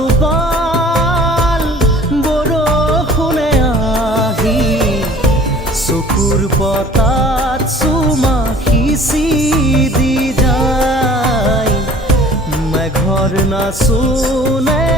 টোপাল বৰষুণে আহি চকুৰ পতাত চুমা সিঁচি দি যায় মেঘৰ নাচোনে